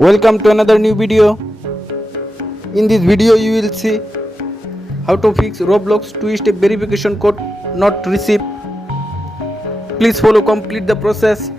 Welcome to another new video. In this video you will see how to fix Roblox 2-step verification code not received. Please follow complete the process.